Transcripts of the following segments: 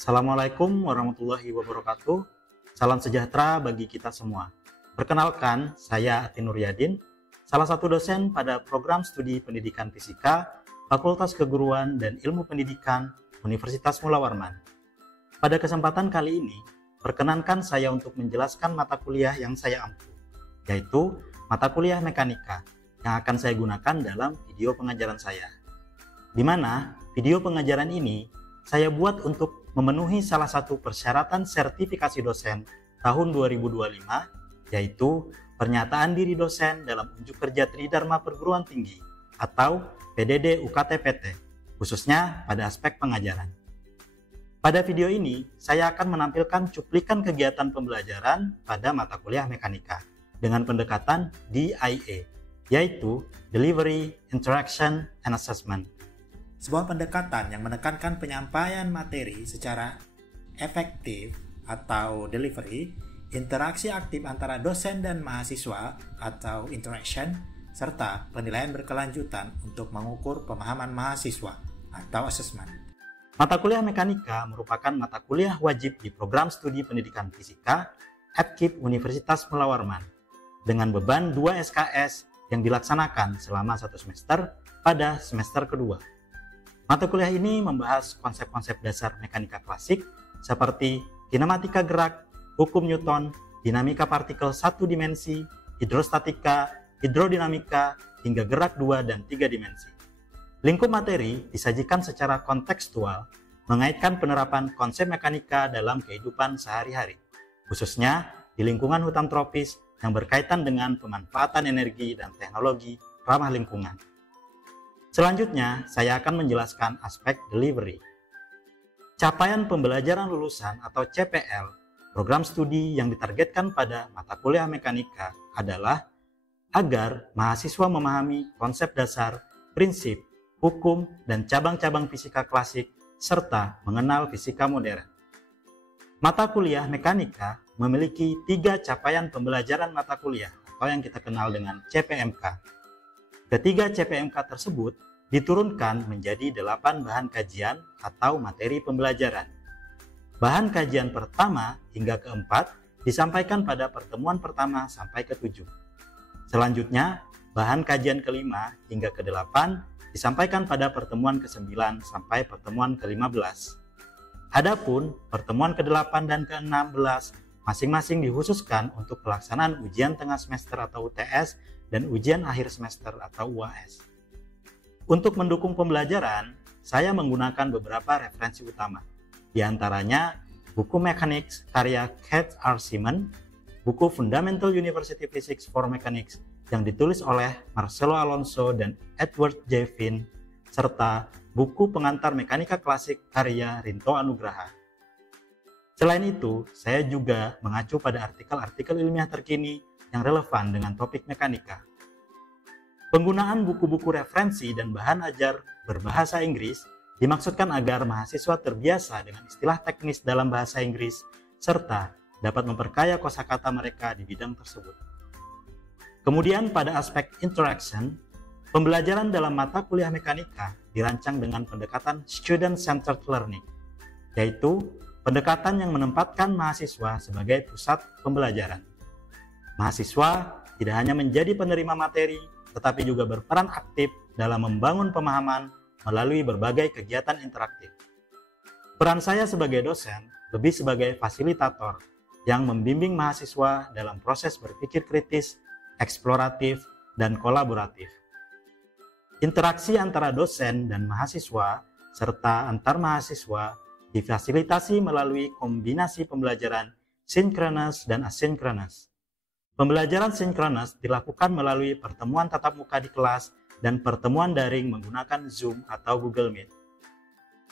Assalamualaikum warahmatullahi wabarakatuh. Salam sejahtera bagi kita semua. Perkenalkan, saya Atin Nuryadin, salah satu dosen pada program studi pendidikan fisika, Fakultas Keguruan dan Ilmu Pendidikan, Universitas Mula Warman. Pada kesempatan kali ini, perkenankan saya untuk menjelaskan mata kuliah yang saya ampu, yaitu mata kuliah mekanika yang akan saya gunakan dalam video pengajaran saya. Di mana video pengajaran ini saya buat untuk memenuhi salah satu persyaratan sertifikasi dosen tahun 2025, yaitu pernyataan diri dosen dalam unjuk kerja Tridharma Perguruan Tinggi atau PDD UKT-PT, khususnya pada aspek pengajaran. Pada video ini, saya akan menampilkan cuplikan kegiatan pembelajaran pada mata kuliah mekanika dengan pendekatan DIA, yaitu Delivery, Interaction, and Assessment. Sebuah pendekatan yang menekankan penyampaian materi secara efektif atau delivery, interaksi aktif antara dosen dan mahasiswa atau interaction, serta penilaian berkelanjutan untuk mengukur pemahaman mahasiswa atau assessment. Mata kuliah mekanika merupakan mata kuliah wajib di program studi pendidikan fisika FKIP Universitas Mula Warman dengan beban 2 SKS yang dilaksanakan selama 1 semester pada semester kedua. Mata kuliah ini membahas konsep-konsep dasar mekanika klasik seperti kinematika gerak, hukum Newton, dinamika partikel 1 dimensi, hidrostatika, hidrodinamika, hingga gerak 2 dan 3 dimensi. Lingkup materi disajikan secara kontekstual, mengaitkan penerapan konsep mekanika dalam kehidupan sehari-hari, khususnya di lingkungan hutan tropis yang berkaitan dengan pemanfaatan energi dan teknologi ramah lingkungan. Selanjutnya, saya akan menjelaskan aspek delivery. Capaian pembelajaran lulusan atau CPL, program studi yang ditargetkan pada mata kuliah mekanika adalah agar mahasiswa memahami konsep dasar, prinsip, hukum, dan cabang-cabang fisika klasik, serta mengenal fisika modern. Mata kuliah mekanika memiliki 3 capaian pembelajaran mata kuliah atau yang kita kenal dengan CPMK. Ketiga CPMK tersebut diturunkan menjadi 8 bahan kajian atau materi pembelajaran. Bahan kajian pertama hingga keempat disampaikan pada pertemuan pertama sampai ke-7. Selanjutnya, bahan kajian kelima hingga ke-8 disampaikan pada pertemuan ke-9 sampai pertemuan ke-15. Adapun pertemuan ke-8 dan ke-16 masing-masing dikhususkan untuk pelaksanaan ujian tengah semester atau UTS dan ujian akhir semester atau UAS. Untuk mendukung pembelajaran, saya menggunakan beberapa referensi utama. Di antaranya, buku Mechanics karya Keith R. Simon, buku Fundamental University Physics for Mechanics yang ditulis oleh Marcelo Alonso dan Edward J. Finn, serta buku Pengantar Mekanika Klasik karya Rinto Anugraha. Selain itu, saya juga mengacu pada artikel-artikel ilmiah terkini yang relevan dengan topik mekanika. Penggunaan buku-buku referensi dan bahan ajar berbahasa Inggris dimaksudkan agar mahasiswa terbiasa dengan istilah teknis dalam bahasa Inggris serta dapat memperkaya kosakata mereka di bidang tersebut. Kemudian pada aspek interaction, pembelajaran dalam mata kuliah mekanika dirancang dengan pendekatan student-centered learning, yaitu pendekatan yang menempatkan mahasiswa sebagai pusat pembelajaran. Mahasiswa tidak hanya menjadi penerima materi, tetapi juga berperan aktif dalam membangun pemahaman melalui berbagai kegiatan interaktif. Peran saya sebagai dosen lebih sebagai fasilitator yang membimbing mahasiswa dalam proses berpikir kritis, eksploratif, dan kolaboratif. Interaksi antara dosen dan mahasiswa serta antar mahasiswa difasilitasi melalui kombinasi pembelajaran sinkronus dan asinkronus. Pembelajaran sinkronus dilakukan melalui pertemuan tatap muka di kelas dan pertemuan daring menggunakan Zoom atau Google Meet.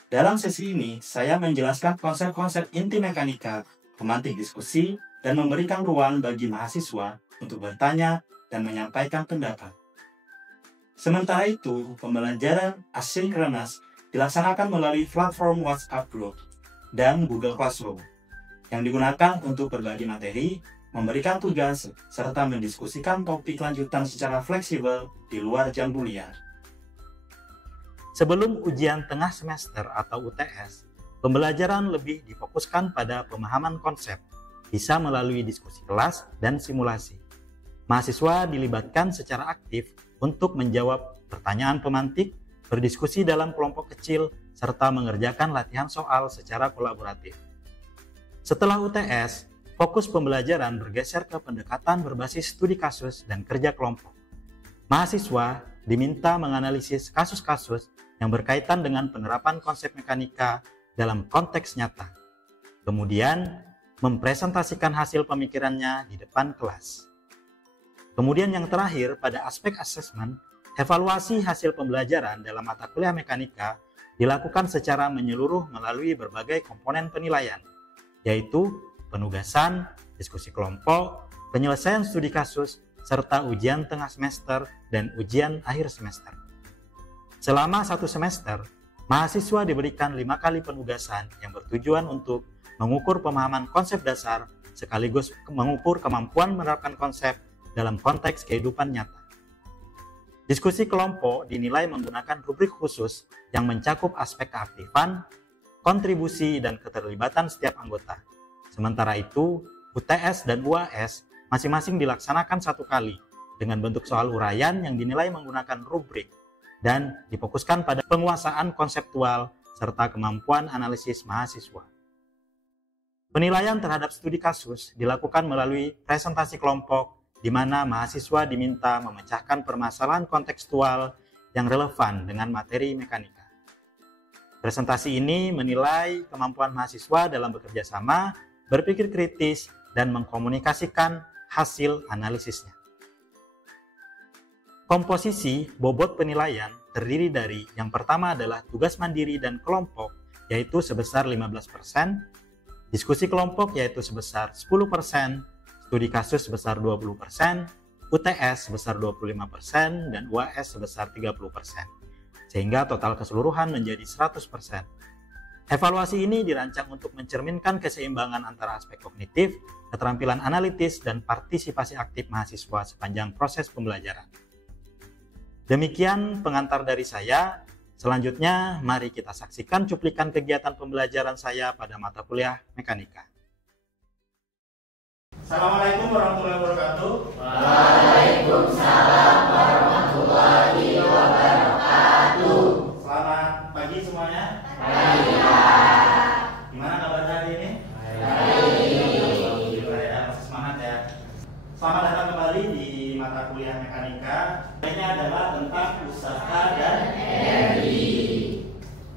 Dalam sesi ini, saya menjelaskan konsep-konsep inti mekanika, memantik diskusi, dan memberikan ruang bagi mahasiswa untuk bertanya dan menyampaikan pendapat. Sementara itu, pembelajaran asinkronus dilaksanakan melalui platform WhatsApp Group dan Google Classroom yang digunakan untuk berbagi materi, memberikan tugas, serta mendiskusikan topik lanjutan secara fleksibel di luar jam kuliah. Sebelum ujian tengah semester atau UTS, pembelajaran lebih difokuskan pada pemahaman konsep, bisa melalui diskusi kelas dan simulasi. Mahasiswa dilibatkan secara aktif untuk menjawab pertanyaan pemantik, berdiskusi dalam kelompok kecil, serta mengerjakan latihan soal secara kolaboratif. Setelah UTS, fokus pembelajaran bergeser ke pendekatan berbasis studi kasus dan kerja kelompok. Mahasiswa diminta menganalisis kasus-kasus yang berkaitan dengan penerapan konsep mekanika dalam konteks nyata. Kemudian, mempresentasikan hasil pemikirannya di depan kelas. Kemudian yang terakhir, pada aspek asesmen, evaluasi hasil pembelajaran dalam mata kuliah mekanika dilakukan secara menyeluruh melalui berbagai komponen penilaian, yaitu penugasan, diskusi kelompok, penyelesaian studi kasus, serta ujian tengah semester dan ujian akhir semester. Selama 1 semester, mahasiswa diberikan 5 kali penugasan yang bertujuan untuk mengukur pemahaman konsep dasar sekaligus mengukur kemampuan menerapkan konsep dalam konteks kehidupan nyata. Diskusi kelompok dinilai menggunakan rubrik khusus yang mencakup aspek keaktifan, kontribusi, dan keterlibatan setiap anggota. Sementara itu, UTS dan UAS masing-masing dilaksanakan 1 kali dengan bentuk soal uraian yang dinilai menggunakan rubrik dan difokuskan pada penguasaan konseptual serta kemampuan analisis mahasiswa. Penilaian terhadap studi kasus dilakukan melalui presentasi kelompok di mana mahasiswa diminta memecahkan permasalahan kontekstual yang relevan dengan materi mekanika. Presentasi ini menilai kemampuan mahasiswa dalam bekerja sama, berpikir kritis, dan mengkomunikasikan hasil analisisnya. Komposisi bobot penilaian terdiri dari yang pertama adalah tugas mandiri dan kelompok, yaitu sebesar 15%, diskusi kelompok yaitu sebesar 10%, studi kasus sebesar 20%, UTS sebesar 25%, dan UAS sebesar 30%. Sehingga total keseluruhan menjadi 100%. Evaluasi ini dirancang untuk mencerminkan keseimbangan antara aspek kognitif, keterampilan analitis, dan partisipasi aktif mahasiswa sepanjang proses pembelajaran. Demikian pengantar dari saya. Selanjutnya, mari kita saksikan cuplikan kegiatan pembelajaran saya pada mata kuliah mekanika. Assalamualaikum warahmatullahi wabarakatuh. Waalaikumsalam warahmatullahi wabarakatuh. Selamat pagi semuanya. Pagi. Gimana kabar hari ini? Baik. Masih semangat ya. Selamat datang kembali di mata kuliah mekanika. Ini adalah tentang usaha dan energi.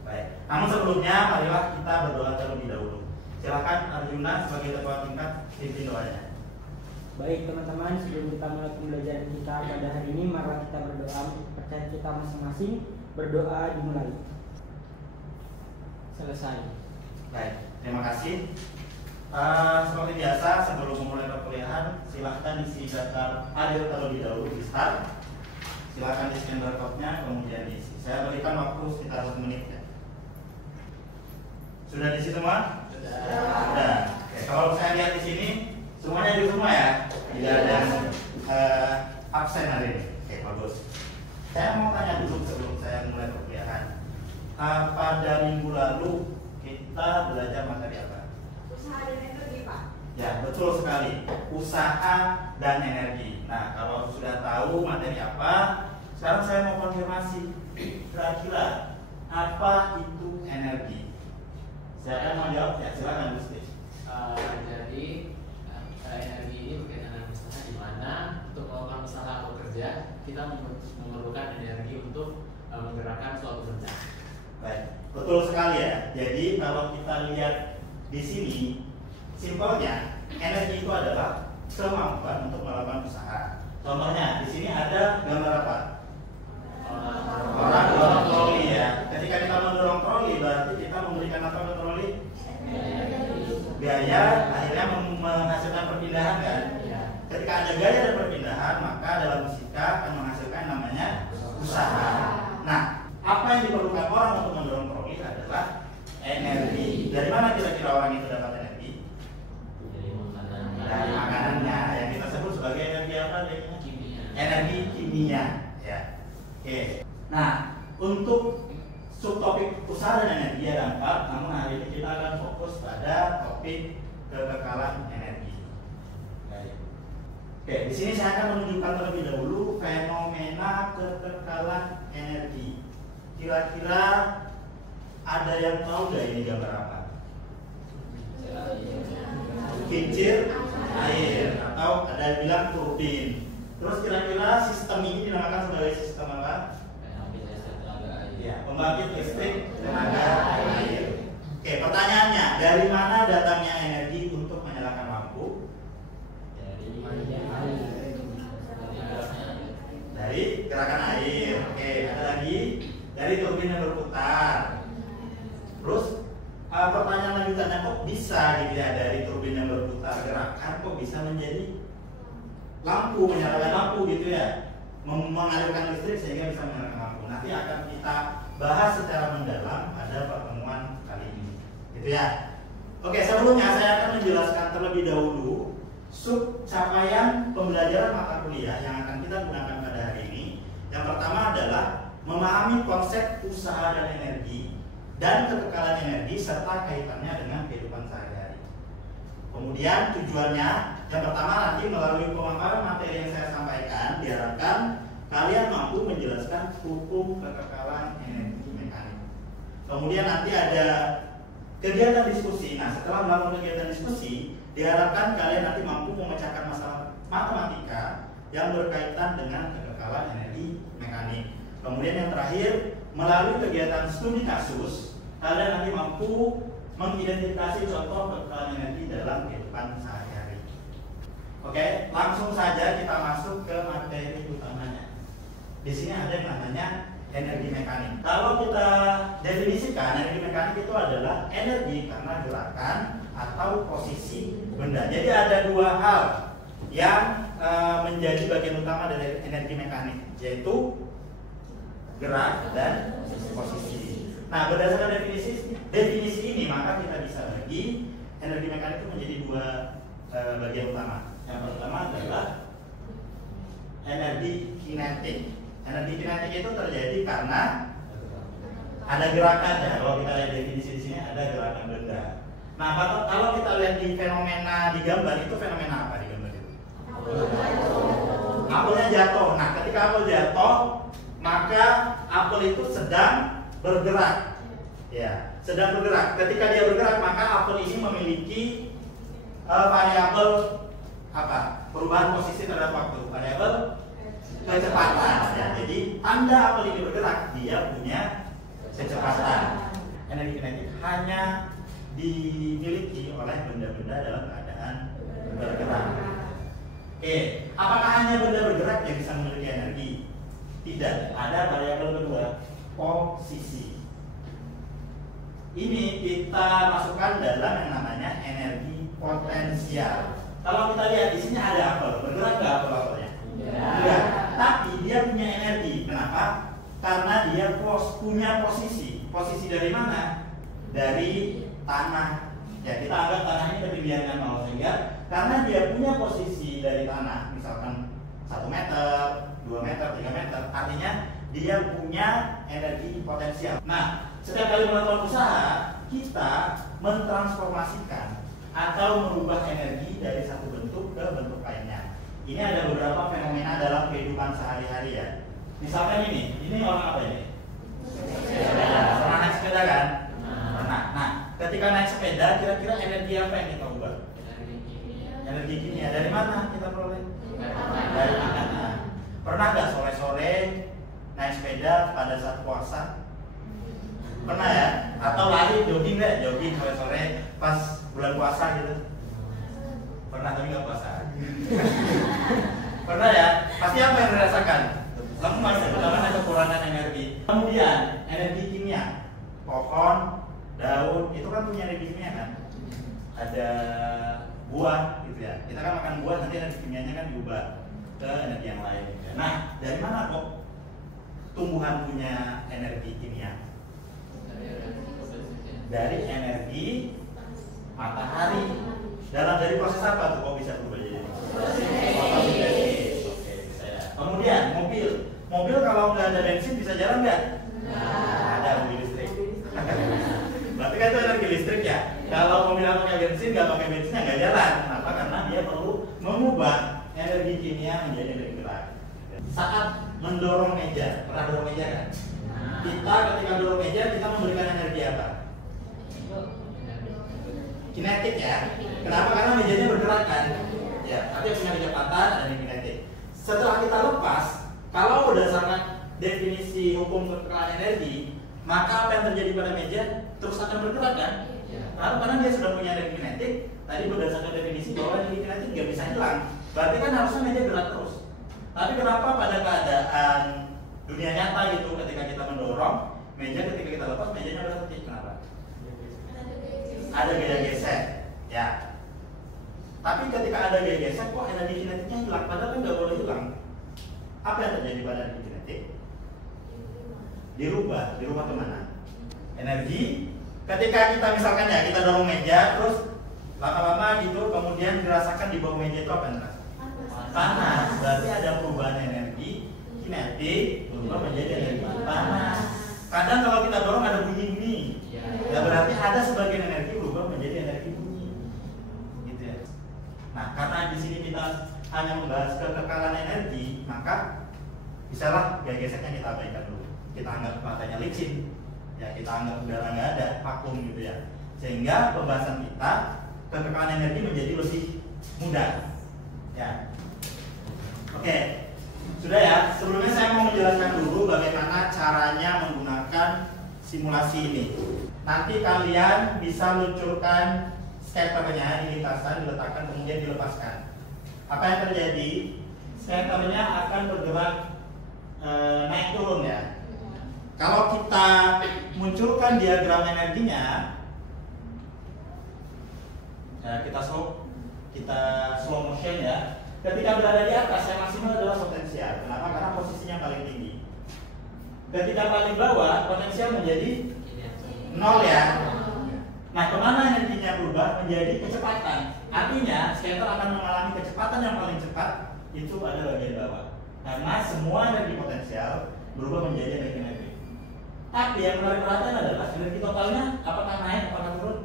Baik. Namun sebelumnya, marilah kita berdoa terlebih dahulu. Silakan Arjuna sebagai ketua tingkat pimpin doanya. Baik teman-teman, sebelum kita mulai pembelajaran kita pada hari ini, mari kita berdoa untuk kepercayaan kita masing-masing. Berdoa dimulai. Selesai. Baik, terima kasih. Seperti biasa, sebelum memulai perkuliahan, silahkan isi daftar hadir terlebih dahulu di start. Silahkan di scan barcode-nya, kemudian diisi. Saya berikan waktu sekitar 1 menit ya. Sudah diisi semua? Sudah. Oke, kalau saya lihat di sini, semuanya di semua ya. Tidak ada yang absen hari ini. Oke, bagus. Saya mau tanya dulu sebelum saya mulai perkuliahan. Pada minggu lalu kita belajar materi apa? Usaha dan energi, Pak. Ya, betul sekali. Usaha dan energi. Nah, kalau sudah tahu materi apa, sekarang saya mau konfirmasi. Kira-kira apa itu energi? Saya akan mau jawab ya, silakan Gusti. Jadi energi ini berkaitan dengan usaha, di mana untuk melakukan usaha atau kerja kita memerlukan energi untuk menggerakkan suatu benda. Baik, betul sekali ya. Jadi kalau kita lihat di sini, simpelnya energi itu adalah kemampuan untuk melakukan usaha. Contohnya di sini ada gambar apa? Orang dorong troli ya. Ketika kita mendorong troli, berarti kita memberikan apa ke troli? Gaya, akhirnya menghasilkan perpindahan kan? Ketika ada gaya dan perpindahan, maka dalam fisika akan menghasilkan namanya usaha. Nah, apa yang diperlukan orang untuk mendorong troli adalah energi. Dari mana kira-kira orang itu dapat energi? Dari makanannya, yang kita sebut sebagai energi apa? Kimia. Energi kimia. Ya. Oke. Nah, untuk subtopik usaha dan energi energi ada 4, namun hari ini kita akan fokus pada topik kekekalan energi. Baik. Oke, di sini saya akan menunjukkan terlebih dahulu fenomena kekekalan energi. Kira-kira ada yang tahu nggak ini gambar apa? Kincir air, atau ada yang bilang turbin. Terus kira-kira sistem ini dinamakan sebagai sistem apa? Ya, pembangkit listrik tenaga air. Oke, pertanyaannya, dari mana datangnya energi untuk menyalakan lampu? Dari gerakan air. Oke, ada lagi dari turbin yang berputar. Terus pertanyaan lanjutannya, kok bisa gitu ya, dari turbin yang berputar gerakan kok bisa menjadi lampu, menyalakan lampu gitu ya, mengalirkan listrik sehingga bisa menyalakan lampu. Nanti akan kita bahas secara mendalam pada pertemuan kali ini, gitu ya. Oke, sebelumnya saya akan menjelaskan terlebih dahulu sub capaian pembelajaran mata kuliah yang akan kita gunakan pada hari ini. Yang pertama adalah memahami konsep usaha dan energi dan kekekalan energi serta kaitannya dengan kehidupan sehari-hari. Kemudian tujuannya yang pertama nanti melalui pemaparan materi yang saya sampaikan diharapkan kalian mampu menjelaskan hukum kekekalan energi mekanik. Kemudian nanti ada kegiatan diskusi. Nah, setelah melakukan kegiatan diskusi, diharapkan kalian nanti mampu memecahkan masalah matematika yang berkaitan dengan kekekalan energi mekanik. Kemudian yang terakhir, melalui kegiatan studi kasus, kalian nanti mampu mengidentifikasi contoh kekekalan energi dalam kehidupan sehari-hari. Oke, langsung saja kita masuk ke materi utamanya. Di sini ada yang namanya energi mekanik. Kalau kita definisikan, energi mekanik itu adalah energi karena gerakan atau posisi benda. Jadi ada dua hal yang menjadi bagian utama dari energi mekanik, yaitu gerak dan posisi. Nah, berdasarkan definisi ini, maka kita bisa bagi energi mekanik itu menjadi dua bagian utama. Yang pertama adalah energi kinetik. Energi kinetik itu terjadi karena ada gerakan ya. Kalau kita lihat definisi di sini ada gerakan benda. Nah, kalau kita lihat di fenomena di gambar itu fenomena apa di gambar itu? Apelnya jatuh. Nah, ketika apel jatuh, maka apel itu sedang bergerak. Ya, sedang bergerak. Ketika dia bergerak, maka apel ini memiliki variabel apa? Perubahan posisi terhadap waktu. Variabel kecepatan. Ya, jadi tanda apel ini bergerak, dia punya kecepatan. Energi kinetik hanya dimiliki oleh benda-benda dalam keadaan bergerak. Oke, apakah hanya benda bergerak yang bisa memiliki energi? Tidak, ada variabel kedua, posisi. Ini kita masukkan dalam yang namanya energi potensial. Kalau kita lihat di sini ada apel, bergerak nggak apel-apelnya? Enggak. Tapi dia punya energi. Kenapa? Karena dia punya posisi. Posisi dari mana? Dari tanah. Ya, kita anggap tanah ini ketinggiannya 0, sehingga karena dia punya posisi dari tanah, misalkan 1 meter, 2 meter, 3 meter, artinya dia punya energi potensial. Nah, setiap kali melakukan usaha, kita mentransformasikan atau merubah energi dari satu bentuk ke bentuk lainnya. Ini ada beberapa fenomena dalam kehidupan sehari-hari ya. Misalkan ini orang apa ini? Sepeda. Pernah naik sepeda kan? Pernah. Nah, ketika naik sepeda, kira-kira energi apa yang kita ubah? Energi kimia. Dari mana kita peroleh? Dari makanan. Pernah nggak sore-sore naik sepeda pada saat puasa? Pernah ya? Atau lari jogging deh, jogging sore-sore pas bulan puasa gitu? Pernah tapi nggak puasa. Pernah ya? Pasti apa yang dirasakan? Lemas, karena ada kekurangan energi. Kemudian energi kimia, pohon, daun itu kan punya energi kimia kan? Ada buah gitu ya. Kita kan makan buah, nanti energi kimianya kan diubah ke energi yang lain. Nah, dari mana kok tumbuhan punya energi kimia? Dari energi matahari. Dari proses apa tuh kok bisa berubah jadi? Fotosintesis. Oke, bisa ya. Kemudian mobil kalau nggak ada bensin bisa jalan nggak? Ada mobil listrik. Ketika itu energi listrik ya. Kalau mobil pakai bensin, nggak pakai bensinnya nggak jalan. Kenapa? Karena dia perlu mengubah energi kimia menjadi energi gerak. Saat mendorong meja, pernah dorong meja kan? Kita ketika dorong meja kita memberikan energi apa? Kinetik ya. Kenapa? Karena mejanya bergerak kan? Ya, tapi punya kecepatan dan kinetik. Setelah kita lepas, kalau berdasarkan definisi hukum kekerasan energi, maka apa yang terjadi pada meja terus akan bergerak kan? Lalu karena dia sudah punya energi kinetik, tadi berdasarkan definisi bahwa energi kinetik nggak bisa hilang, berarti kan harusnya meja gerak terus. Tapi kenapa pada keadaan dunia nyata gitu, ketika kita mendorong meja, ketika kita lepas mejanya berhenti? Kenapa? Ada gaya gesek, ya. Tapi ketika ada gaya gesek, kok energi kinetiknya hilang? Padahal kan nggak boleh hilang. Apa yang terjadi pada energi kinetik? Dirubah kemana? Energi. Ketika kita misalkan ya kita dorong meja, terus lama-lama gitu, kemudian dirasakan di bawah meja itu apa yang terasa? Panas. Berarti ada perubahan energi kinetik berubah menjadi energi panas. Kadang kalau kita dorong ada bunyi-bunyi, ya berarti ada sebagian energi berubah menjadi energi bunyi, gitu ya. Nah, karena di sini kita hanya membahas kekekalan energi, maka bisalah gaya geseknya kita abaikan dulu. Kita anggap matanya licin, ya kita anggap udara nggak ada, vakum gitu ya. Sehingga pembahasan kita kekekalan energi menjadi lebih mudah, ya. Oke, sudah ya. Sebelumnya saya mau menjelaskan dulu bagaimana caranya menggunakan simulasi ini. Nanti kalian bisa luncurkan skaternya di lintasan, diletakkan kemudian dilepaskan. Apa yang terjadi? Skaternya akan bergerak naik turun ya. Kalau kita munculkan diagram energinya, ya kita slow motion ya. Ketika berada di atas, yang maksimal adalah potensial. Kenapa? Karena posisinya paling tinggi. Ketika paling bawah, potensial menjadi 0 ya. Nah, kemana energinya berubah? Menjadi kecepatan. Artinya, skater akan mengalami kecepatan yang paling cepat itu pada bagian bawah. Karena semua energi potensial berubah menjadi energi. Tapi yang menarik perhatian adalah energi totalnya apakah naik, apakah turun?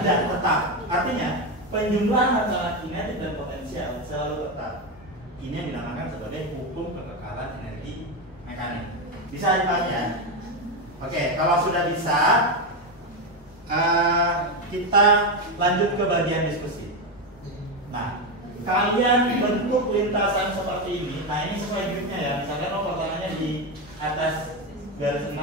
Tidak, tetap. Artinya, penjumlahan antara kinetik dan potensial selalu tetap. Ini yang dinamakan sebagai hukum kekekalan energi mekanik. Bisa ditanya? Oke, kalau sudah bisa, kita lanjut ke bagian diskusi. Nah, kalian bentuk lintasan seperti ini. Nah, ini sesuai gridnya ya. Misalkan pertanyaannya di atas garis 6,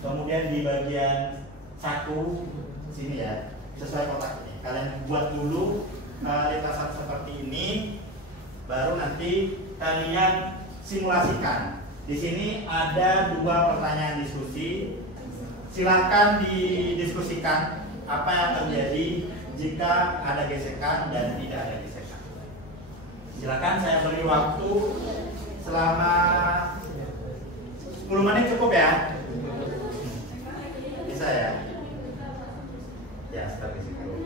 kemudian di bagian 1 sini ya, sesuai kotak ini. Kalian buat dulu lintasan seperti ini, baru nanti kalian simulasikan. Di sini ada 2 pertanyaan diskusi. Silakan didiskusikan apa yang terjadi jika ada gesekan dan tidak ada gesekan. Silakan, saya beri waktu selama 10 menit cukup ya? Bisa ya? Ya, start gesek dulu.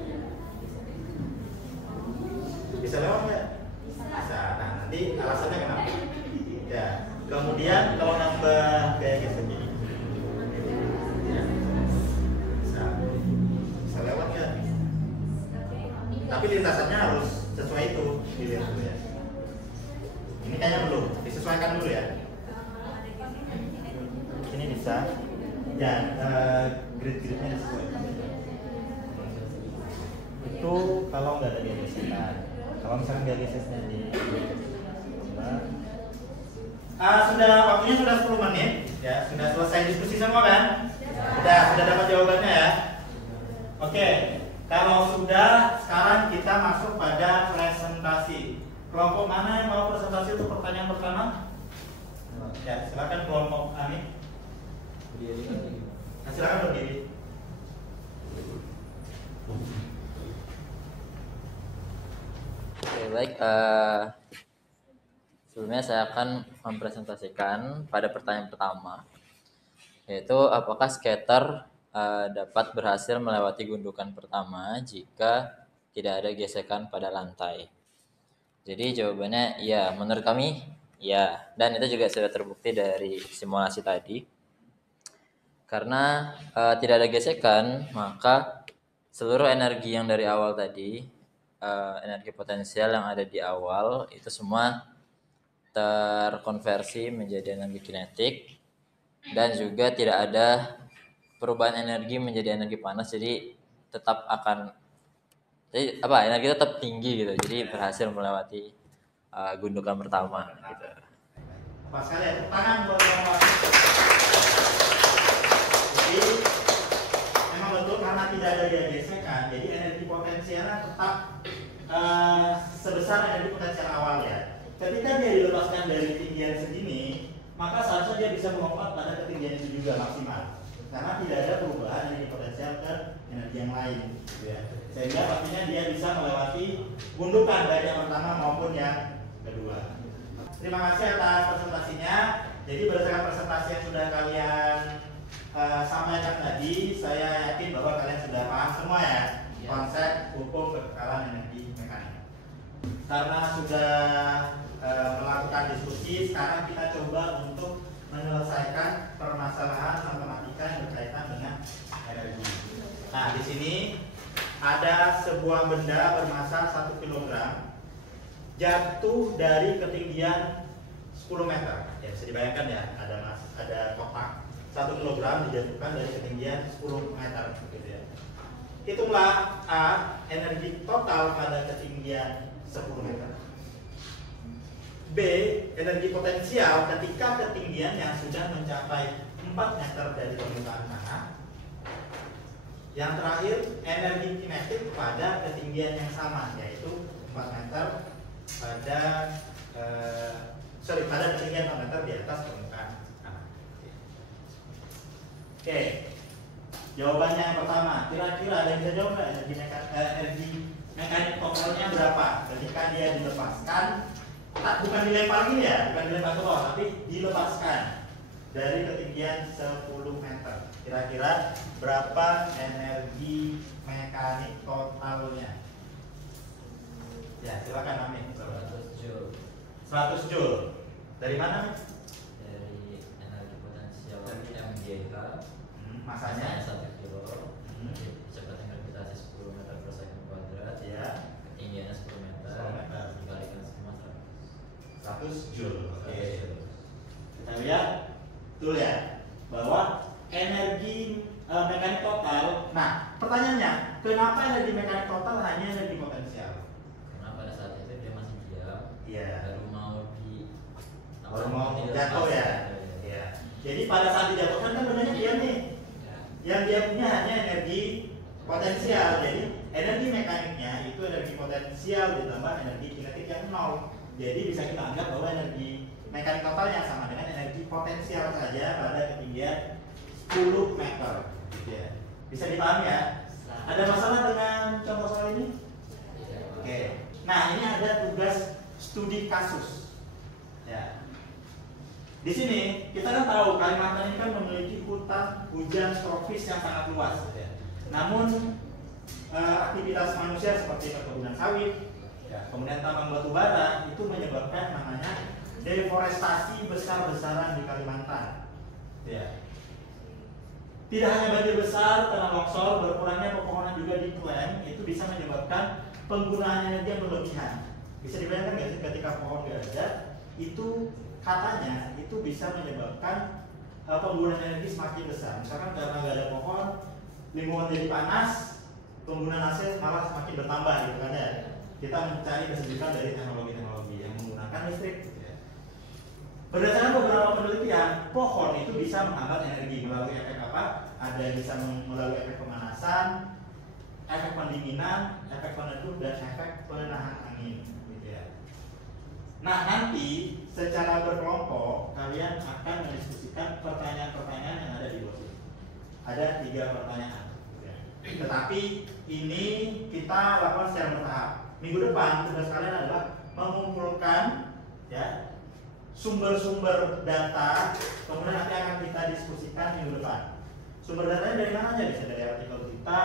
Bisa lewat nggak? Bisa. Nah, nanti alasannya kenapa? Ya. Kemudian kalau nambah gaya gesek ini, bisa lewat nggak? Tapi lintasannya harus sesuai itu, dilihat dulu ya. Ini kayaknya belum, disesuaikan dulu ya. Ini bisa. Ya, grid-gridnya disesuaikan. Itu kalau nggak ada gaya gesekan. Kalau misalkan gaya geseknya di sudah waktunya sudah 10 menit ya, sudah selesai diskusi semua kan? Sudah dapat jawabannya ya. Oke, kalau sudah, sekarang kita masuk pada presentasi. Kelompok mana yang mau presentasi untuk pertanyaan pertama? Ya, silakan kelompok Ani. Silakan berdiri. Oke, baik. Sebelumnya saya akan mempresentasikan pada pertanyaan pertama, yaitu apakah skater dapat berhasil melewati gundukan pertama jika tidak ada gesekan pada lantai. Jadi jawabannya ya, menurut kami ya, dan itu juga sudah terbukti dari simulasi tadi. Karena tidak ada gesekan, maka seluruh energi yang dari awal tadi, energi potensial yang ada di awal itu semua terkonversi menjadi energi kinetik, dan juga tidak ada perubahan energi menjadi energi panas, jadi tetap akan energi tetap tinggi gitu, jadi berhasil melewati gundukan pertama gitu. Pas sekali ya, tepuk tangan buat orang. Jadi memang betul karena tidak ada gesekan, jadi energi potensialnya tetap sebesar energi potensial awal ya. Ketika dia dilepaskan dari ketinggian segini, maka seharusnya dia bisa melompat pada ketinggian itu juga maksimal, karena tidak ada perubahan energi potensial ke energi yang lain, gitu ya. Sehingga pastinya dia bisa melewati gundukan baik yang pertama maupun yang kedua. Terima kasih atas presentasinya. Jadi berdasarkan presentasi yang sudah kalian sampaikan tadi, saya yakin bahwa kalian sudah paham semua ya konsep hukum kekekalan energi mekanik. Karena sudah melakukan diskusi, sekarang kita coba untuk menyelesaikan permasalahan matematika yang berkaitan dengan energi. Nah, di sini ada sebuah benda bermassa 1 kg jatuh dari ketinggian 10 meter. Ya, bisa dibayangkan ya, ada kotak 1 kg dijatuhkan dari ketinggian 10 meter gitu ya. Hitunglah A, energi total pada ketinggian 10 meter. B, energi potensial ketika ketinggian yang sudah mencapai 4 meter dari permukaan tanah. Yang terakhir, energi kinetik pada ketinggian yang sama, yaitu 4 meter pada ketinggian 4 meter di atas permukaan tanah. Oke, jawabannya yang pertama, kira-kira ada yang bisa jawab nggak? Energi mekanik totalnya berapa ketika dia dilepaskan? Bukan dilempar gini ya, bukan dilempar ke bawah, tapi dilepaskan dari ketinggian 10 meter. Kira-kira berapa energi mekanik totalnya? Ya, silakan Amin. 100 Joule. 100 Joule. Dari mana? Dari energi potensial MGK. Masanya 1 kilo. Kecepatan gravitasi 10 meter per second kuadrat. Ya. Ketinggiannya 10 meter. 10 meter. Dikalikan semua 100 Joule. Oke. Joule. Kita lihat betul ya bahwa energi mekanik total. Nah, pertanyaannya, kenapa energi mekanik total hanya energi potensial? Karena pada saat itu dia masih diam. Iya. Baru mau jatuh ya. Iya. Jadi pada saat dijatuhkan kan benarnya diam nih. Ya. Yang dia punya hanya energi potensial. Jadi energi mekaniknya itu energi potensial ditambah energi kinetik yang 0. Jadi bisa kita anggap bahwa energi mekanik total yang sama dengan energi potensial saja pada ketinggian 10 meter, gitu ya. Bisa dipahami ya? Ada masalah dengan contoh soal ini? Oke. Nah, ini ada tugas studi kasus. Ya. Di sini kita kan tahu Kalimantan ini kan memiliki hutan hujan tropis yang sangat luas. Ya. Namun aktivitas manusia seperti perkebunan sawit, ya, kemudian tambang batu bara itu menyebabkan namanya deforestasi besar-besaran di Kalimantan. Ya. Tidak hanya banjir besar, tanah longsor, berkurangnya pepohonan juga diklaim itu bisa menyebabkan penggunaan energi yang berlebihan. Bisa dibayangkan nggak sih ketika pohon nggak ada, itu katanya itu bisa menyebabkan penggunaan energi semakin besar. Misalkan karena nggak ada pohon, lingkungan jadi panas, penggunaan AC malah semakin bertambah gitu kan ya. Kita mencari kesejukan dari teknologi-teknologi yang menggunakan listrik. Berdasarkan beberapa penelitian, pohon itu bisa menghambat energi melalui efek apa? Ada yang bisa melalui efek pemanasan, efek pendinginan, efek peneduh, dan efek penahan angin. Gitu ya. Nah, nanti secara berkelompok kalian akan mendiskusikan pertanyaan-pertanyaan yang ada di bawah sini. Ada 3 pertanyaan. Tetapi ini kita lakukan secara bertahap. Minggu depan tugas kalian adalah mengumpulkan ya sumber-sumber data, kemudian nanti akan kita diskusikan minggu depan. Sumber datanya dari mana aja? Bisa dari artikel berita,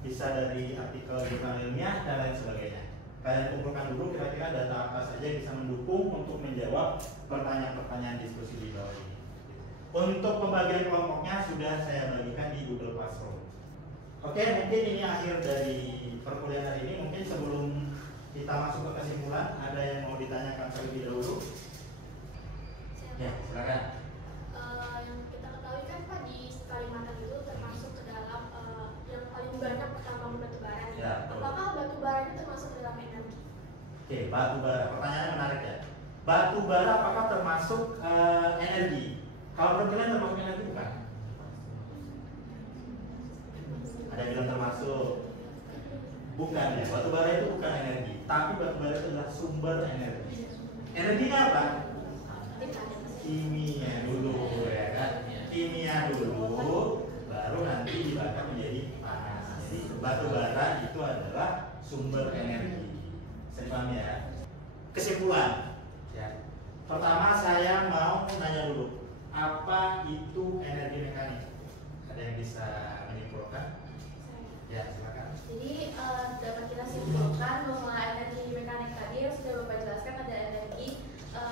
bisa dari artikel jurnal ilmiah, dan lain sebagainya. Kalian kumpulkan dulu kira-kira data apa saja yang bisa mendukung untuk menjawab pertanyaan-pertanyaan diskusi di bawah ini. Untuk pembagian kelompoknya sudah saya bagikan di Google Classroom. Oke, mungkin ini akhir dari perkuliahan hari ini. Mungkin sebelum kita masuk ke kesimpulan, ada yang mau ditanyakan terlebih dahulu? Ya, silakan. Yang kita ketahui kan Pak, di Kalimantan itu termasuk ke dalam yang paling banyak tambang batu bara. Ya, betul. Apakah batu bara itu termasuk ke dalam energi? Oke, batu bara. Pertanyaannya menarik ya. Batu bara apakah termasuk energi? Kalau penilaian termasuk energi bukan? Ada yang bilang termasuk. Bukan ya, batu bara itu bukan energi. Tapi batu bara itu adalah sumber energi. Energinya apa? Kimia dulu ya kan? Kimia dulu, baru nanti dibakar menjadi panas. Jadi batu bara itu adalah sumber energi. Saya paham ya. Kesimpulan. Ya. Pertama saya mau nanya dulu, apa itu energi mekanik? Ada yang bisa menyimpulkan? Ya, silakan. Jadi dapat kita simpulkan bahwa energi mekanik tadi yang sudah Bapak jelaskan ada energi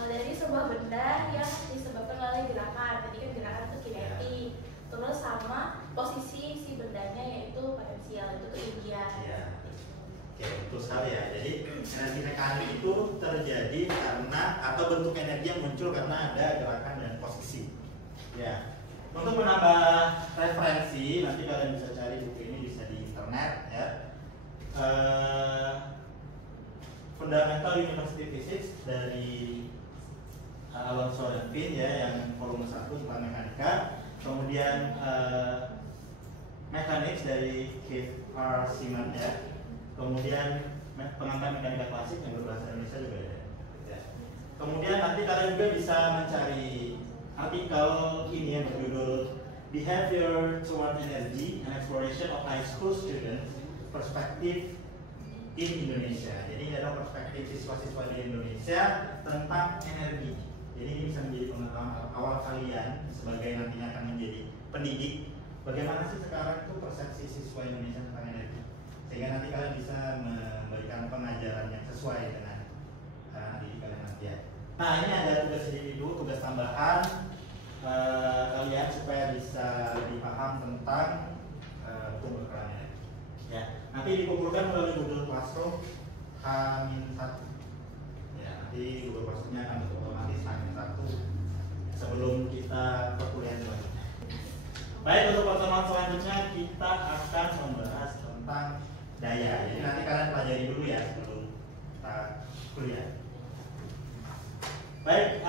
dari sebuah benda yang disebabkan oleh gerakan. Tadi kan gerakan itu kinetik. Terus sama posisi si bendanya yaitu potensial, itu ketinggian. Ya. Oke, betul sekali ya. Jadi energi mekanik itu terjadi karena atau bentuk energi yang muncul karena ada gerakan dan posisi. Ya. Untuk menambah referensi, nanti kalian bisa cari buku ini bisa di internet ya. Fundamental University Physics dari Alonso dan Finn ya, yang volume 1 tentang mekanika. Kemudian Mechanics dari Keith R. Simon ya. Kemudian pengantar mekanika klasik yang berbahasa Indonesia juga ada. Ya. Kemudian nanti kalian juga bisa mencari artikel ini yang berjudul Behavior Toward Energy and Exploration of High School Students Perspective in Indonesia. Jadi ini adalah perspektif siswa-siswa di Indonesia tentang energi. Jadi ini bisa menjadi pengetahuan awal kalian sebagai nantinya akan menjadi pendidik. Bagaimana sih sekarang itu persepsi siswa Indonesia tentang energi? Sehingga nanti kalian bisa memberikan pengajaran yang sesuai dengan didik kalian nanti ya. Nah, ini ada tugas individu, tugas tambahan kalian supaya bisa lebih paham tentang pembukaan energi. Ya, nanti dikumpulkan melalui Google Classroom H-1. Ya, nanti Google Classroom-nya akan otomatis H-1 sebelum kita perkuliahan selanjutnya. Baik, untuk pertemuan selanjutnya kita akan membahas tentang daya. Jadi nanti kalian pelajari dulu ya sebelum kita kuliah. Baik,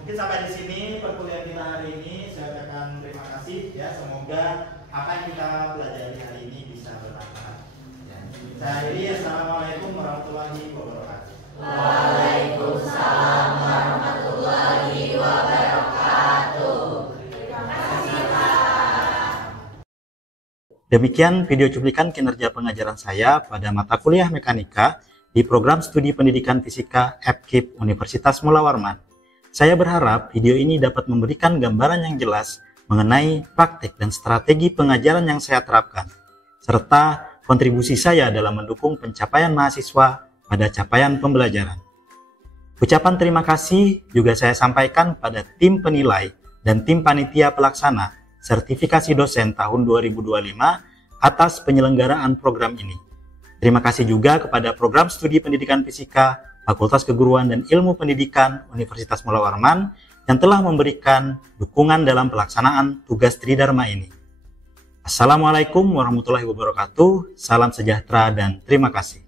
mungkin sampai di sini perkuliahan kita hari ini. Saya ucapkan terima kasih ya. Semoga apa yang kita pelajari hari ini bisa bermanfaat. Ya. Saya akhiri, assalamualaikum warahmatullahi wabarakatuh. Waalaikumsalam warahmatullahi wabarakatuh. Terima kasih Pak. Demikian video cuplikan kinerja pengajaran saya pada mata kuliah mekanika di program studi pendidikan fisika FKIP Universitas Mula Warman. Saya berharap video ini dapat memberikan gambaran yang jelas mengenai praktik dan strategi pengajaran yang saya terapkan, serta kontribusi saya dalam mendukung pencapaian mahasiswa pada capaian pembelajaran. Ucapan terima kasih juga saya sampaikan pada tim penilai dan tim panitia pelaksana sertifikasi dosen tahun 2025 atas penyelenggaraan program ini. Terima kasih juga kepada program studi pendidikan fisika Fakultas Keguruan dan Ilmu Pendidikan Universitas Mula Warman yang telah memberikan dukungan dalam pelaksanaan tugas Tridharma ini. Assalamualaikum warahmatullahi wabarakatuh, salam sejahtera dan terima kasih.